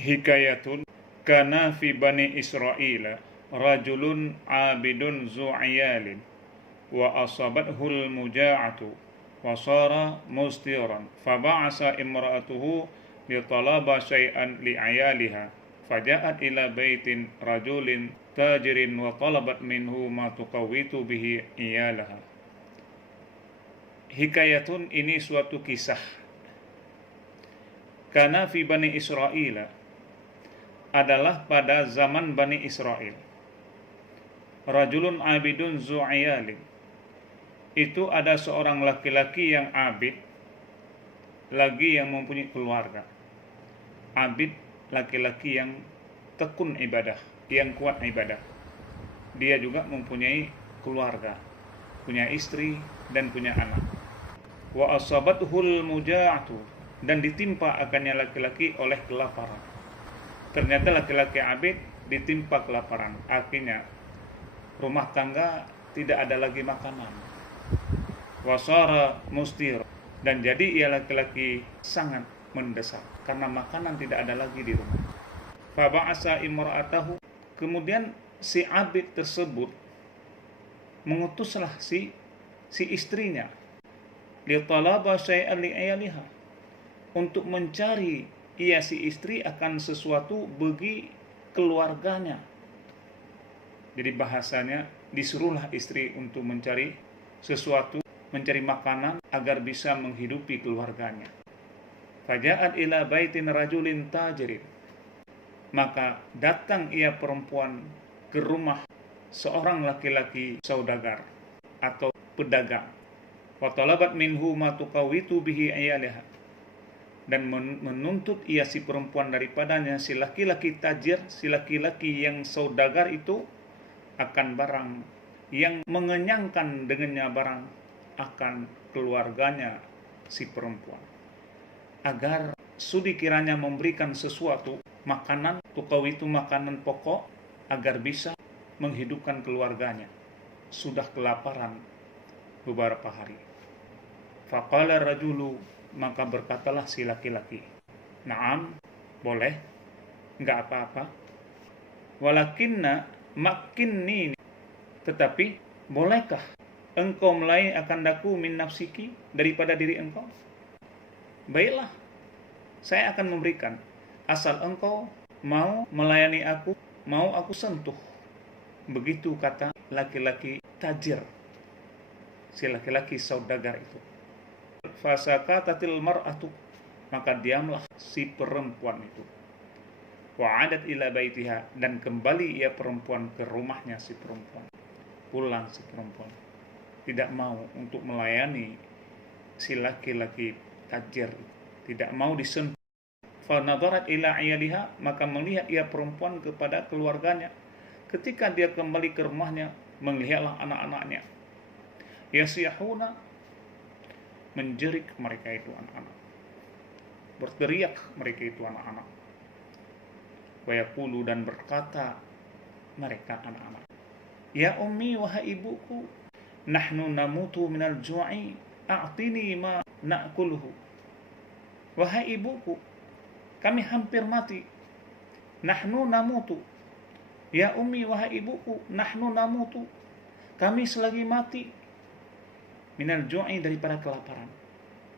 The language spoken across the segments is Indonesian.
Hikayatun kana fi bani Israila rajulun abidun zu'iyalin wa asabathul muja'atu wa sara mustiran faba'asa imra'atuhu li talaba syai'an li ayaliha faja'at ila baitin rajulin tajirin wa talabat minhu ma tuqawitu bihi iyalaha. Hikayatun, ini suatu kisah. Kana fi bani Israila, adalah pada zaman Bani Israel. Rajulun abidun zu'iyalin, itu ada seorang laki-laki yang abid, lagi yang mempunyai keluarga. Abid, laki-laki yang tekun ibadah, yang kuat ibadah. Dia juga mempunyai keluarga, punya istri dan punya anak. Wa asabathul muja'atu, dan ditimpa akannya laki-laki oleh kelaparan. Ternyata laki-laki abid ditimpa kelaparan, akhirnya rumah tangga tidak ada lagi makanan. Wasara mustir, dan jadi ia laki-laki sangat mendesak karena makanan tidak ada lagi di rumah. Faba'asa imra'atahu, kemudian si abid tersebut mengutuslah si istrinya li talaba syai'an li ayaliha, untuk mencari si istri akan sesuatu bagi keluarganya. Jadi bahasanya disuruhlah istri untuk mencari sesuatu, mencari makanan agar bisa menghidupi keluarganya. Faja'at ila baitin rajulin tajirin, maka datang ia perempuan ke rumah seorang laki-laki saudagar atau pedagang. Wa talabat minhu ma tuqawitu bihi ayalaha, dan menuntut ia si perempuan daripadanya, si laki-laki tajir, si laki-laki yang saudagar itu, akan barang yang mengenyangkan dengannya barang akan keluarganya si perempuan, agar sudi kiranya memberikan sesuatu makanan, tukau itu makanan pokok, agar bisa menghidupkan keluarganya, sudah kelaparan beberapa hari. Faqala rajulu, maka berkatalah si laki-laki, "Na'am, boleh, enggak apa-apa. Walakinna makinni, tetapi bolehkah engkau melayani akan daku min nafsiki, daripada diri engkau? Baiklah, saya akan memberikan, asal engkau mau melayani aku, mau aku sentuh." Begitu kata laki-laki tajir, si laki-laki saudagar itu. Fasakatatil mar'atu, maka diamlah si perempuan itu. Wa'adat ila baitiha, dan kembali ia perempuan ke rumahnya si perempuan. Pulang si perempuan, tidak mau untuk melayani si laki-laki tajir, tidak mau disentuh. Fa nadarat ila ayaliha, maka melihat ia perempuan kepada keluarganya. Ketika dia kembali ke rumahnya, melihatlah anak-anaknya. Yasihuna, menjerit mereka itu anak-anak, berteriak mereka itu anak-anak. Wa yaqulu, dan berkata mereka anak-anak, "Ya ummi, wahai ibuku, nahnu namutu minal ju'i, a'tini ma na'kuluhu." Wahai ibuku, kami hampir mati. Nahnu namutu, ya ummi, wahai ibuku, nahnu namutu, kami selagi mati, minal ju'i, daripada kelaparan.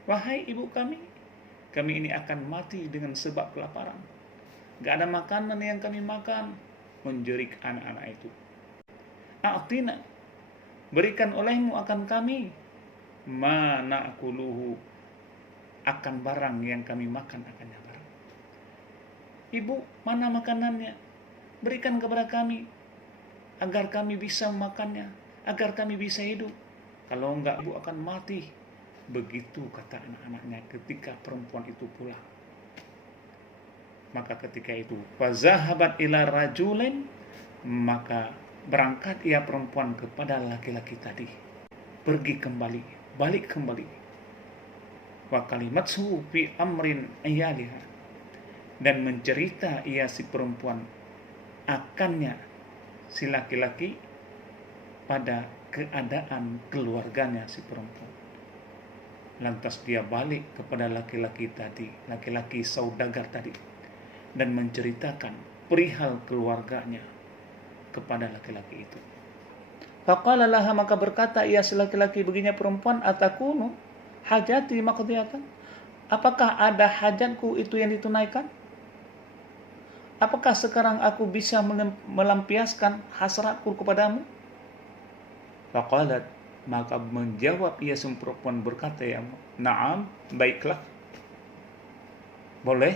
Wahai ibu kami ini akan mati dengan sebab kelaparan. Gak ada makanan yang kami makan. Menjerit anak-anak itu. A'tina, berikan olehmu akan kami, ma na'kuluhu, akan barang yang kami makan akannya barang. Ibu, mana makanannya? Berikan kepada kami, agar kami bisa memakannya, agar kami bisa hidup. Kalau enggak, ibu akan mati. Begitu kata anak-anaknya ketika perempuan itu pulang. Maka ketika itu, fazahabat ila rajulin, maka berangkat ia perempuan kepada laki-laki tadi. Pergi kembali, balik kembali. Wa kalimatsu fi amrin ayaliha, dan mencerita ia si perempuan akannya si laki-laki pada keadaan keluarganya si perempuan. Lantas dia balik kepada laki-laki tadi, laki-laki saudagar tadi. dan menceritakan perihal keluarganya kepada laki-laki itu. Faqala laha, maka berkata ia si laki-laki baginya perempuan, atakunu hajati maqdiyatan, apakah ada hajatku itu yang ditunaikan? Apakah sekarang aku bisa melampiaskan hasratku kepadamu? Faqalat, maka menjawab ia si perempuan berkata, ya na'am, baiklah, boleh.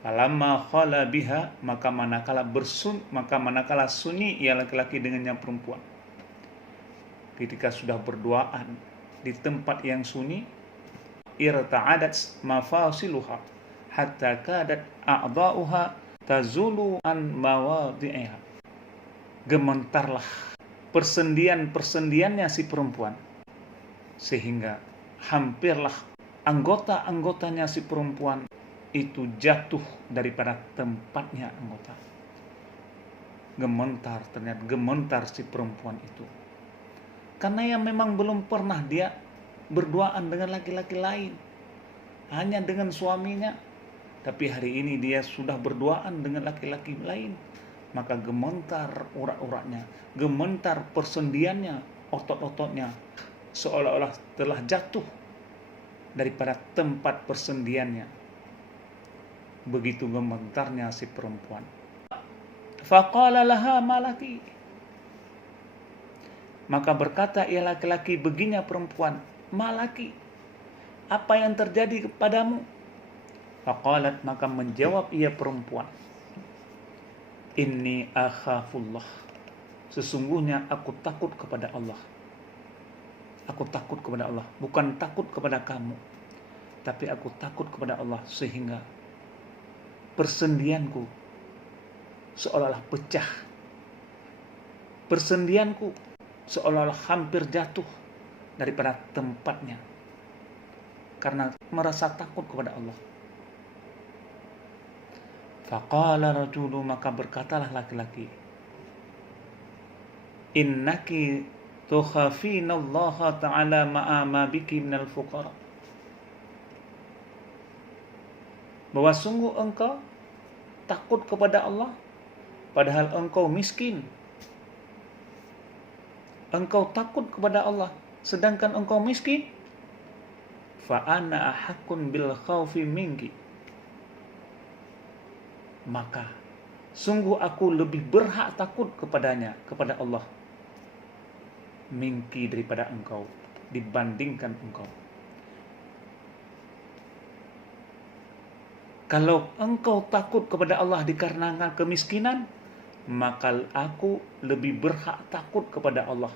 Falamma khala biha, maka manakala sunyi ia laki-laki dengan yang perempuan. Ketika sudah berduaan di tempat yang sunyi, irta'adat mafasiluha hatta kadat a'dha'uha tazulu an mawadhi'iha. Gementarlah persendian-persendiannya si perempuan, sehingga hampirlah anggota-anggotanya si perempuan itu jatuh daripada tempatnya anggota. Ternyata gementar si perempuan itu. Karena yang memang belum pernah dia berduaan dengan laki-laki lain, hanya dengan suaminya. Tapi hari ini dia sudah berduaan dengan laki-laki lain, maka gementar urat-uratnya, gementar persendiannya, otot-ototnya, seolah-olah telah jatuh daripada tempat persendiannya. Begitu gementarnya si perempuan. Faqala laha malaki, maka berkata ia laki-laki baginya perempuan, malaki, apa yang terjadi kepadamu? Faqalat, maka menjawab ia perempuan, inni akhafullah, sesungguhnya aku takut kepada Allah. Aku takut kepada Allah, bukan takut kepada kamu, tapi aku takut kepada Allah, sehingga persendianku seolah-olah pecah. Persendianku seolah-olah hampir jatuh daripada tempatnya karena merasa takut kepada Allah. Faqala rajulu, maka berkatalah laki-laki, innaki tukhafina Allah ta'ala ma'a ma biki minal fuqara, bahwa sungguh engkau takut kepada Allah padahal engkau miskin. Engkau takut kepada Allah sedangkan engkau miskin. Fa ana ahaqqun bil khaufi minki, maka sungguh aku lebih berhak takut kepadanya, kepada Allah, minki, daripada engkau, dibandingkan engkau. Kalau engkau takut kepada Allah dikarenakan kemiskinan, maka aku lebih berhak takut kepada Allah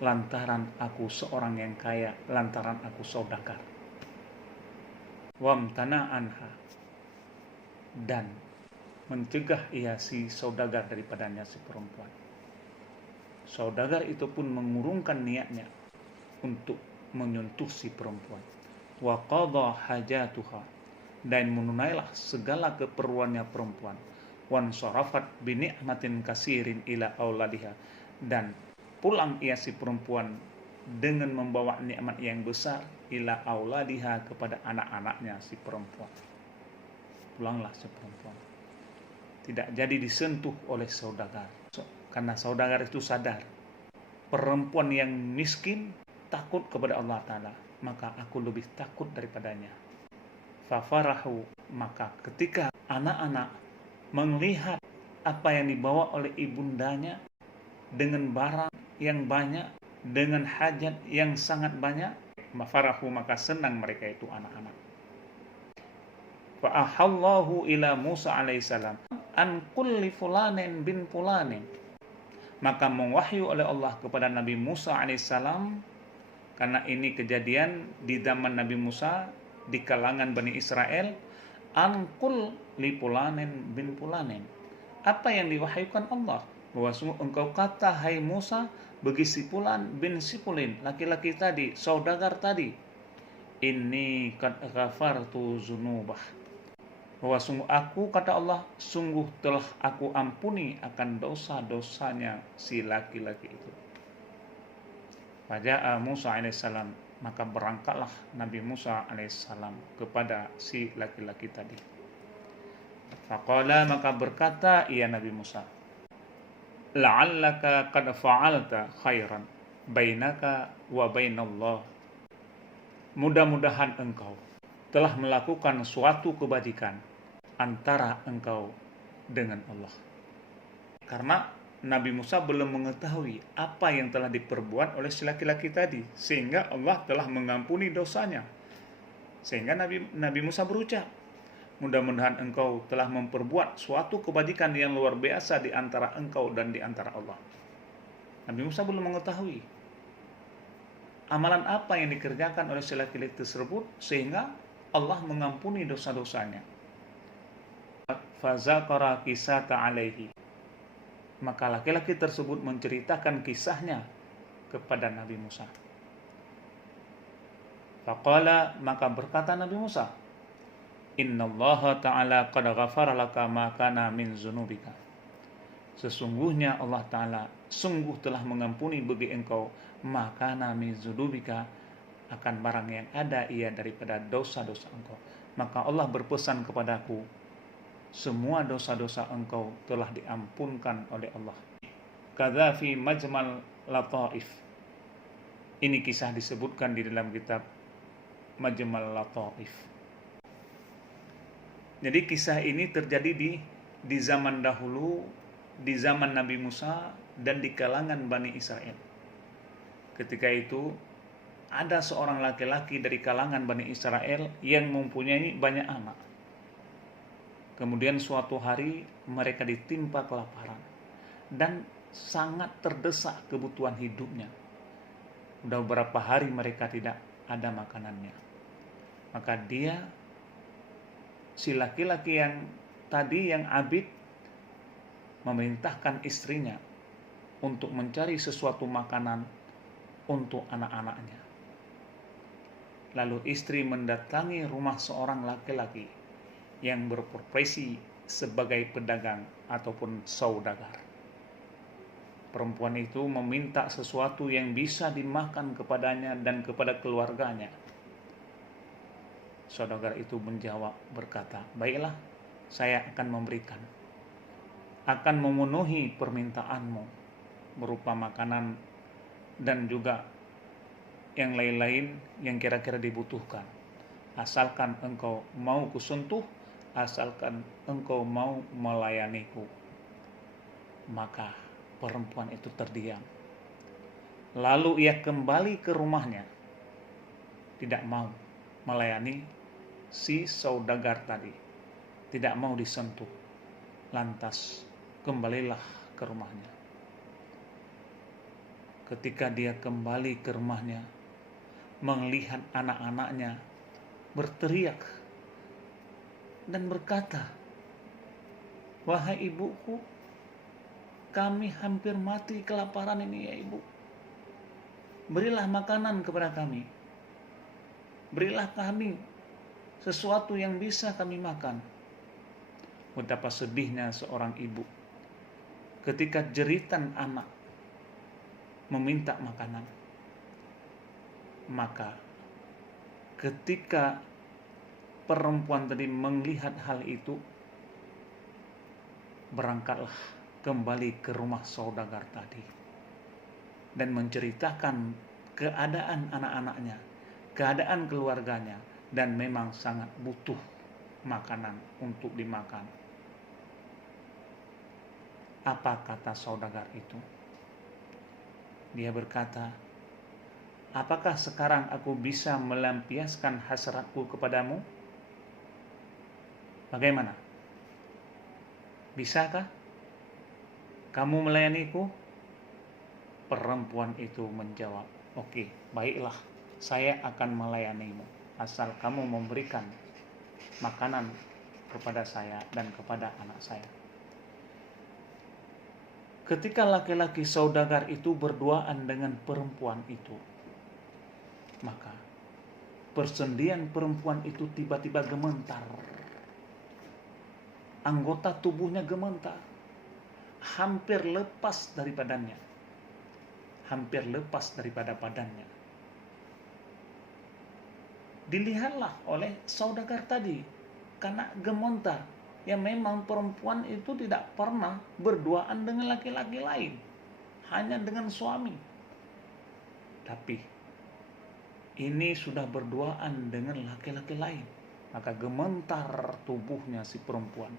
lantaran aku seorang yang kaya, lantaran aku saudagar. Wamtana anha, dan mencegah ia si saudagar daripadanya si perempuan. Saudagar itu pun mengurungkan niatnya untuk menyentuh si perempuan. Wa qadha hajatuha, dan menunailah segala keperluannya perempuan. Wan sarafat bi ni'matin kasirin ila auladiha, dan pulang ia si perempuan dengan membawa nikmat yang besar ila auladiha, kepada anak-anaknya si perempuan. Pulanglah si perempuan, tidak jadi disentuh oleh saudagar, karena saudagar itu sadar perempuan yang miskin takut kepada Allah Ta'ala, maka aku lebih takut daripadanya. Fafarahu, maka ketika anak-anak melihat apa yang dibawa oleh ibundanya dengan barang yang banyak, dengan hajat yang sangat banyak, fafarahu, maka senang mereka itu anak-anak. Fa'ahallahu ila Musa alaihissalam an kulli fulanin bin fulanin, maka mewahyu oleh Allah kepada Nabi Musa alaihissalam, karena ini kejadian di zaman Nabi Musa di kalangan Bani Israel, an kulli fulanin bin fulanin, apa yang diwahyukan Allah, bahwa engkau kata hai Musa bagi si fulan bin si fulin, laki-laki tadi, saudagar tadi, inni qad ghafartu dzunubah, bahwa sungguh aku, kata Allah, sungguh telah aku ampuni akan dosa-dosanya si laki-laki itu. Faja'a Musa alaihissalam Maka berangkatlah Nabi Musa alaihissalam kepada si laki-laki tadi. Faqala, maka berkata ia Nabi Musa, la'allaka qad fa'alta khairan bainaka wa bainallah. Mudah-mudahan engkau telah melakukan suatu kebajikan antara engkau dengan Allah. Karena Nabi Musa belum mengetahui apa yang telah diperbuat oleh si laki-laki tadi, sehingga Allah telah mengampuni dosanya. Sehingga Nabi Musa berucap, mudah-mudahan engkau telah memperbuat suatu kebajikan yang luar biasa di antara engkau dan di antara Allah. Nabi Musa belum mengetahui amalan apa yang dikerjakan oleh si laki-laki tersebut sehingga Allah mengampuni dosa-dosanya. Fazakara kisata alaihi, maka laki-laki tersebut menceritakan kisahnya kepada Nabi Musa. Faqala, maka berkata Nabi Musa, innallaha ta'ala qad ghafara laka ma kana min dzunubika. Sesungguhnya Allah Ta'ala sungguh telah mengampuni bagi engkau ma kana min dzunubika, akan barang yang ada ia daripada dosa-dosa engkau. Maka Allah berpesan kepadaku, semua dosa-dosa engkau telah diampunkan oleh Allah. Kadza fi Majmal Lataif. Ini kisah disebutkan di dalam kitab Majmal Lataif. Jadi kisah ini terjadi di zaman dahulu, di zaman Nabi Musa dan di kalangan Bani Israel. Ketika itu ada seorang laki-laki dari kalangan Bani Israel yang mempunyai banyak anak. Kemudian suatu hari mereka ditimpa kelaparan dan sangat terdesak kebutuhan hidupnya. Sudah beberapa hari mereka tidak ada makanannya. Maka si laki-laki yang tadi, yang abid, memerintahkan istrinya untuk mencari sesuatu makanan untuk anak-anaknya. Lalu istri mendatangi rumah seorang laki-laki yang berprofesi sebagai pedagang ataupun saudagar. Perempuan itu meminta sesuatu yang bisa dimakan kepadanya dan kepada keluarganya. Saudagar itu menjawab, berkata, baiklah, saya akan memberikan, akan memenuhi permintaanmu berupa makanan dan juga yang lain-lain yang kira-kira dibutuhkan, asalkan engkau mau kusentuh, asalkan engkau mau melayaniku. Maka perempuan itu terdiam. Lalu ia kembali ke rumahnya, tidak mau melayani si saudagar tadi, tidak mau disentuh. Lantas kembalilah ke rumahnya. Ketika dia kembali ke rumahnya, melihat anak-anaknya berteriak dan berkata, wahai ibuku, kami hampir mati kelaparan ini ya ibu. Berilah makanan kepada kami. Berilah kami sesuatu yang bisa kami makan. Betapa sedihnya seorang ibu ketika jeritan anak meminta makanan. Maka ketika perempuan tadi melihat hal itu, berangkatlah kembali ke rumah saudagar tadi dan menceritakan keadaan anak-anaknya, keadaan keluarganya, dan memang sangat butuh makanan untuk dimakan. Apa kata saudagar itu? Dia berkata, apakah sekarang aku bisa melampiaskan hasratku kepadamu? Bagaimana? Bisakah kamu melayaniku? Perempuan itu menjawab, oke, baiklah, saya akan melayanimu, asal kamu memberikan makanan kepada saya dan kepada anak saya. Ketika laki-laki saudagar itu berduaan dengan perempuan itu, maka persendian perempuan itu tiba-tiba gemetar. Anggota tubuhnya gemetar, hampir lepas dari badannya, hampir lepas daripada badannya. dilihatlah oleh saudagar tadi karena gemetar. Ya memang perempuan itu tidak pernah berduaan dengan laki-laki lain, hanya dengan suami. Tapi ini sudah berduaan dengan laki-laki lain, maka gemetar tubuhnya si perempuan.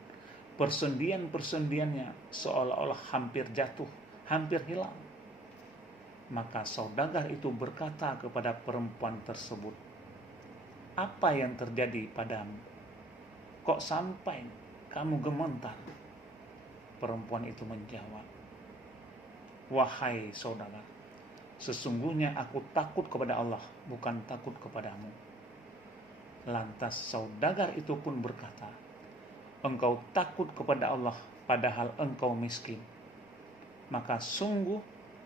Persendian-persendiannya seolah-olah hampir jatuh, hampir hilang. Maka saudagar itu berkata kepada perempuan tersebut, "Apa yang terjadi padamu? Kok sampai kamu gemetar?" Perempuan itu menjawab, "Wahai saudagar, sesungguhnya aku takut kepada Allah, bukan takut kepadamu." Lantas saudagar itu pun berkata, "Engkau takut kepada Allah padahal engkau miskin. Maka sungguh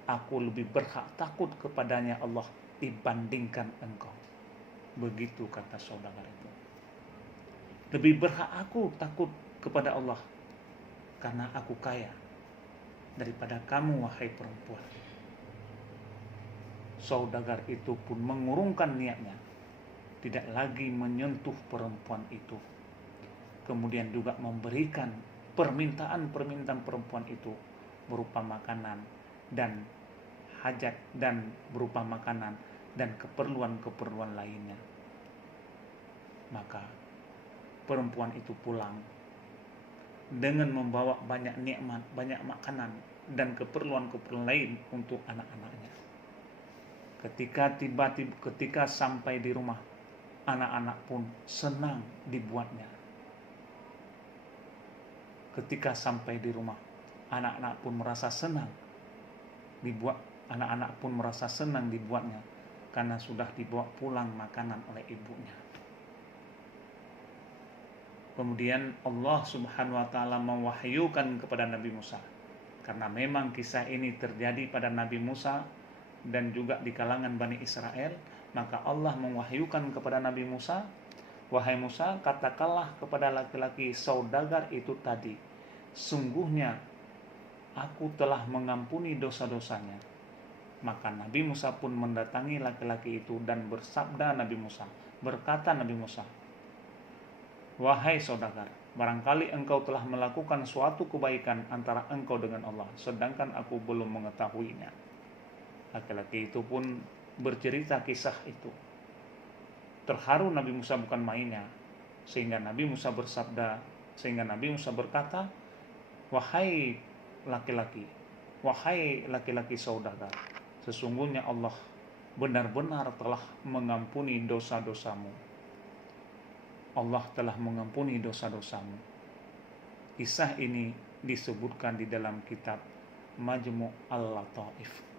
aku lebih berhak takut kepadanya Allah dibandingkan engkau." Begitu kata saudagar itu. Lebih berhak aku takut kepada Allah karena aku kaya daripada kamu, wahai perempuan. Saudagar itu pun mengurungkan niatnya, tidak lagi menyentuh perempuan itu. Kemudian juga memberikan permintaan perempuan itu berupa makanan dan hajat, dan berupa makanan dan keperluan-keperluan lainnya. Maka perempuan itu pulang dengan membawa banyak nikmat, banyak makanan dan keperluan-keperluan lain untuk anak-anaknya. Ketika sampai di rumah, anak-anak pun senang dibuatnya. Ketika sampai di rumah, anak-anak pun merasa senang dibuatnya karena sudah dibawa pulang makanan oleh ibunya. Kemudian Allah Subhanahu wa taala mewahyukan kepada Nabi Musa, karena memang kisah ini terjadi pada Nabi Musa dan juga di kalangan Bani Israel, maka Allah mewahyukan kepada Nabi Musa, "Wahai Musa, katakanlah kepada laki-laki saudagar itu tadi, sungguhnya aku telah mengampuni dosa-dosanya." Maka Nabi Musa pun mendatangi laki-laki itu dan berkata Nabi Musa, "Wahai saudagar, barangkali engkau telah melakukan suatu kebaikan antara engkau dengan Allah, sedangkan aku belum mengetahuinya." Laki-laki itu pun bercerita kisah itu. Terharu Nabi Musa bukan mainnya, sehingga Nabi Musa berkata, "Wahai laki-laki saudagar, sesungguhnya Allah benar-benar telah mengampuni dosa-dosamu. Allah telah mengampuni dosa-dosamu." Kisah ini disebutkan di dalam kitab Majmu' al-Lataif.